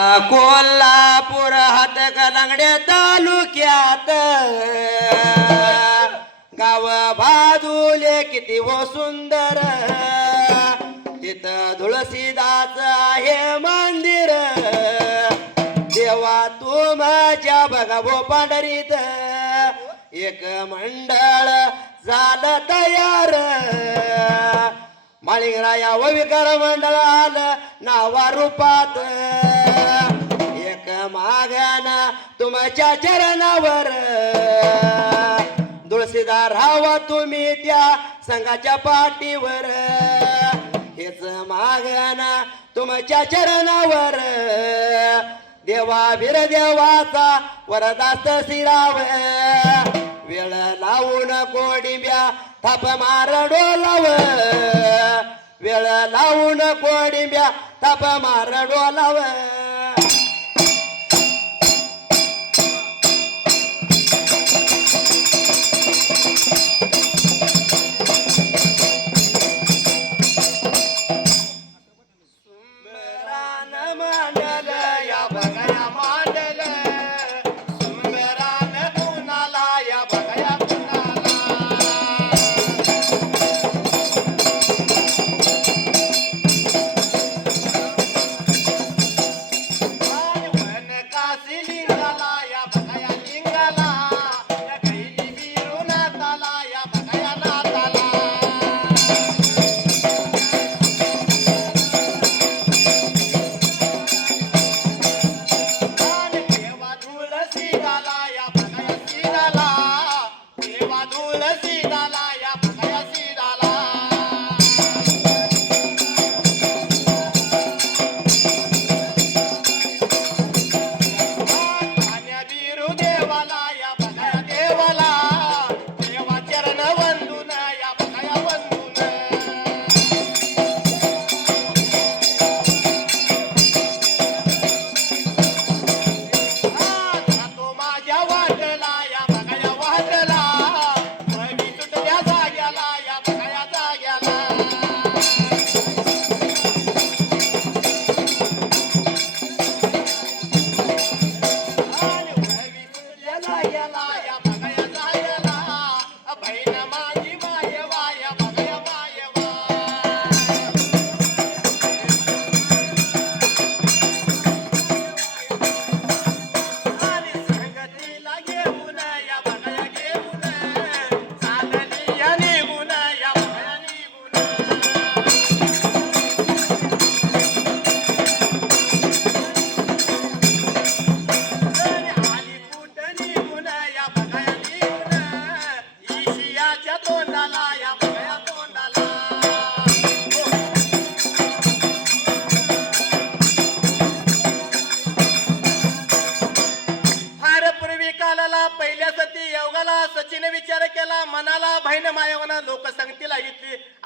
कोल्हापूर हातकलंगडे तालुक्यात. गाव बाजूले किती व सुंदर. तिथं तुळसीदास आहे मंदिर. देवा तू माझ्या बघा पांढरीत. एक मंडळ झालं तयार. माळिंगराया व विकार मंडळ आलं नावा रूपात. एक मागण तुमच्या चरणावर. तुळशीदार राहावा तुम्ही त्या संघाच्या पाठीवर. हेच मागण तुमच्या चरणावर. देवा भीर देवाचा वरदास्त शिराव. वेळ लावून कोडिंब्या थाप मार डोलाव. वेळ लावून कोडिंब्या थाप मार डोलाव.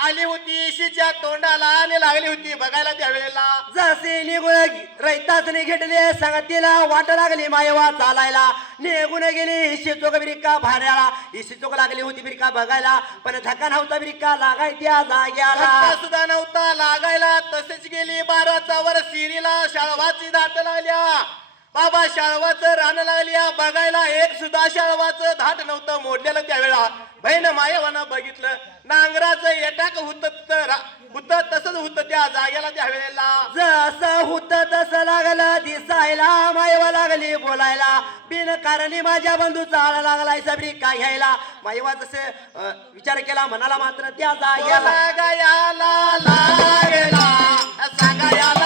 आली होती इशीच्या तोंडाला आणि लागली होती बघायला त्यावेळेला. जसे निघून रैताच घेतले संगतीला वाट लागली मायवा चालायला. निघून गेली इशी चोक बिरिका भाऱ्याला. इशी चोक लागली होती बिरिका बघायला पण धक्का नव्हता बिरिका लागाय त्या जाग्याला सुद्धा नव्हता लागायला तसेच गेली बाराचा वर सिरीला शाळवाची दाट लागल्या. बाबा शाळवाचं रान लागल्या. बघायला एक सुद्धा शाळवाचं धाट नव्हतं मोडलेलं त्यावेळा बहीण मायवानं बघितलं. नांगराचं येटाक हुत हुत तसंच हुत त्या जागेला त्या वेळेला जसं हुत तसं लागलं दिसायला मायवा लागली बोलायला. बिन कारणी माझ्या बंधूचा आळा लागलाय सबरी काय घ्यायला. मायवा जसे विचार केला मनाला मात्र त्या जागेला. गायाला लागला. सांगायला लागला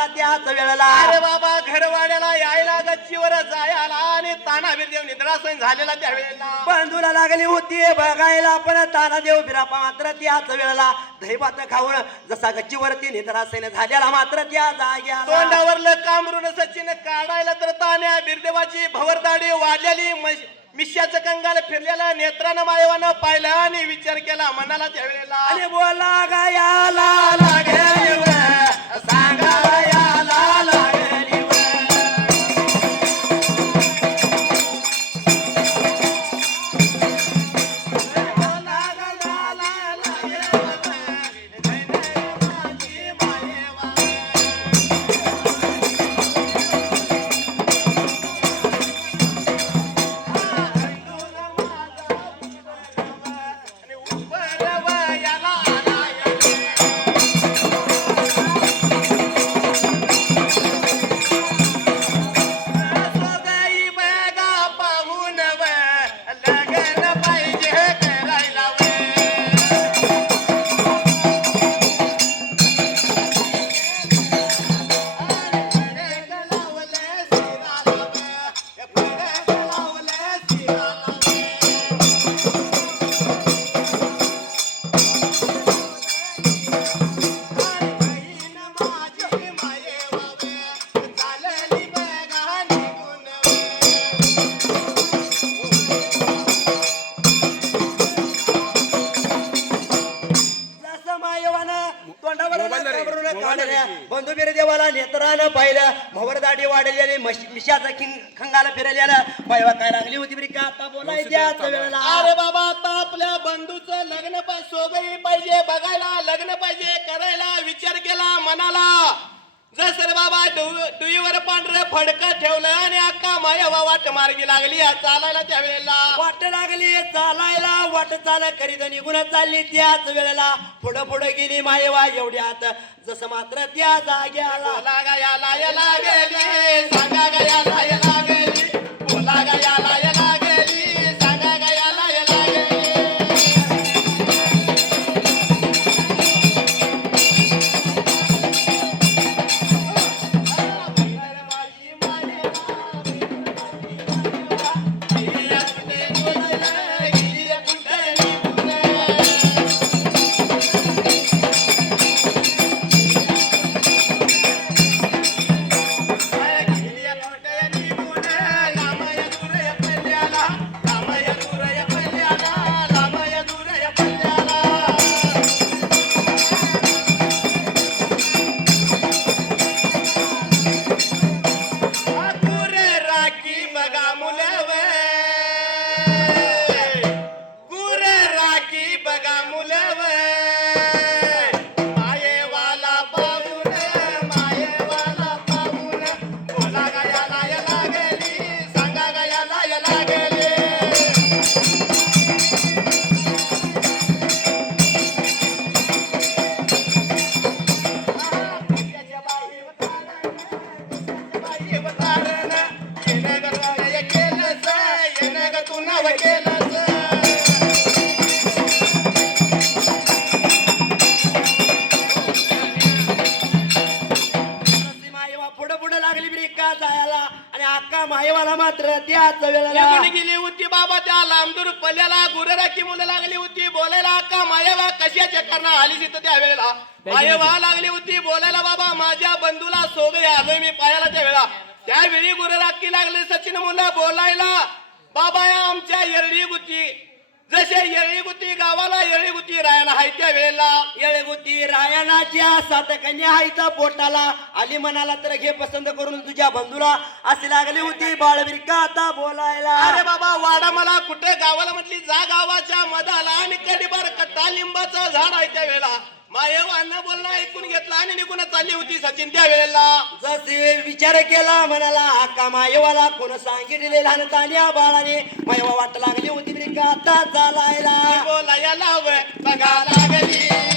वाड्याला त्याच वेळेला. अरे बाबा घरवाड्याला यायला गच्चीवर जायला आणि तानावीर देव निद्रासन झालेला त्यावेळेला बंधूला लागली होती बघायला पण ताना देव बिरापा मात्र त्याच वेळेला. दहीभात खाऊन जसा गच्चीवरती निद्रासेन झालेला मात्र त्या जाग्याला. तोंडावरलं कामरून सचिन काढायला तर तान्या बिरदेवाची भवरदाडी वाढलेली मिश्याचं कंगाल फिरलेला नेत्रानं मायवानं पाहिलं आणि विचार केला मनाला त्यावेळेला आणि बोला गायाला लागली सांगा नेत्रानं पाहिलं भवर दाढी वाढलेली मिशाचं खिंग खंगाला फिरलेलं. मायवा काय लागली होती बरी का? आता बोलाय त्याच वेळेला. अरे बाबा आता आपल्या बंधूचं लग्न पाहिजे सोबई पाहिजे बघायला लग्न पाहिजे करायला विचार केला मनाला. जसं बाबा डुईवर पांढरं फडकं ठेवलं आणि अक्का माया वाट मार्गी लागली. चालायला त्यावेळेला वाट लागली चालायला. वाट चाल करीत निघून चालली त्याच वेळेला. पुढं पुढं गेली मायवा एवढ्यात. जसं मात्र त्या जाग्याला. बोला गा याला याला गेली सांगा गा याला लागली बरी का जायला आणि अक्का मायवाला मात्र त्याच वेळेला. निघून गेली होती बाबा त्या लांबदूर पल्ल्याला गुरराची मुलं लागली होती. बोलायला का मायवा कशाच्या करणार? आलीच इथं त्या वेळेला. मायवा लागली होती. बोलायला बाबा माझ्या बंधूला सोबे आलोय मी पायाला त्या वेळा त्यावेळी गुरराखी लागली सचिन मुलं बोलायला बाबा या आमच्या येरळी गुती जसे येरळी गुती गावाला येरळी गुती राहायला हाय त्या वेळेला. येळगुती रायणाच्या सात कन्या हायचा पोटाला. आली म्हणाला तर घे पसंत करून तुझ्या बंधूला. अशी लागली होती बाळविरका आता बोलायला. अरे बाबा वाडा मला कुठे गावाला म्हटली? जा गावाच्या मधाला आणि कडीबार कट्टा लिंबाचं झाड आहे त्या वेळेला. मायवानं बोलणं ऐकून घेतलं आणि निघून चालली होती सचिन त्या वेळेला. जसे विचार केला म्हणाला आका मायवाला कोण सांगितले लहान तान्या बाळाने? मायवा वाट लागली होती ब्रिका आता चालायला. बोलाया लाव बघा लागली.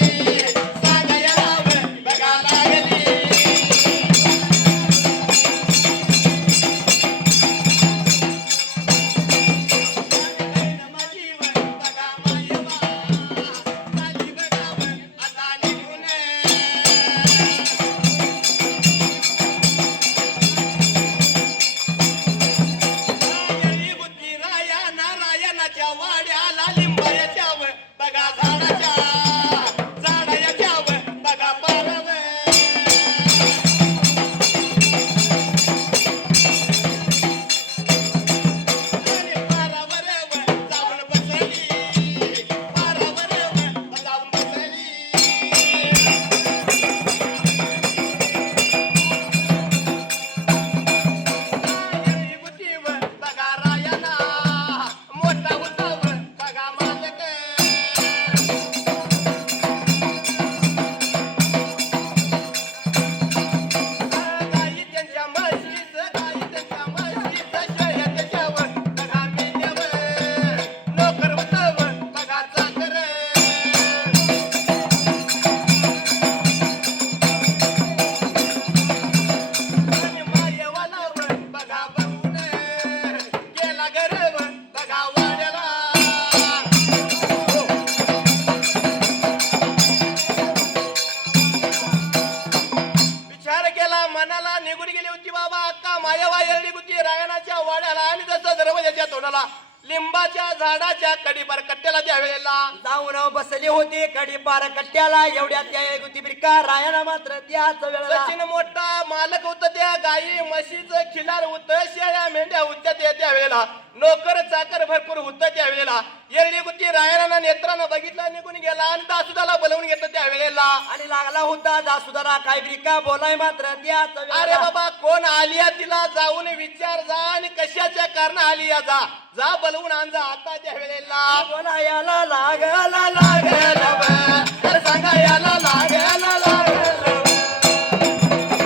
लिंबाच्या झाडाच्या कडीबर कट्ट्याला त्या वेळेला जाऊन बसली होती कडी पार कट्ट्याला एवढ्या त्या एक होती बिरका रायाला मात्र त्याच वेळेला सचिन मोठा मालक होत त्या गाई म्हशीचं खिलार होत शेळ्या मेंढ्या होत्या त्या त्या वेळेला नोकर चाकर भरपूर होत त्या वेळेला येरडी गुत्ती रायरानं नेत्रानं बघितलं निघून गेला आणि दासुदाला त्या वेळेला. आणि लागला होता जासुदारा काय बिरका बोलाय मात्र त्याच अरे बाबा कोण आलिया तिला जाऊन विचार जा आणि कशाच्या कारण आलिया जा. जा बोलवून आण जा आता त्या वेळेला. बोला याला लागला. लागलं सांगा याला लागलं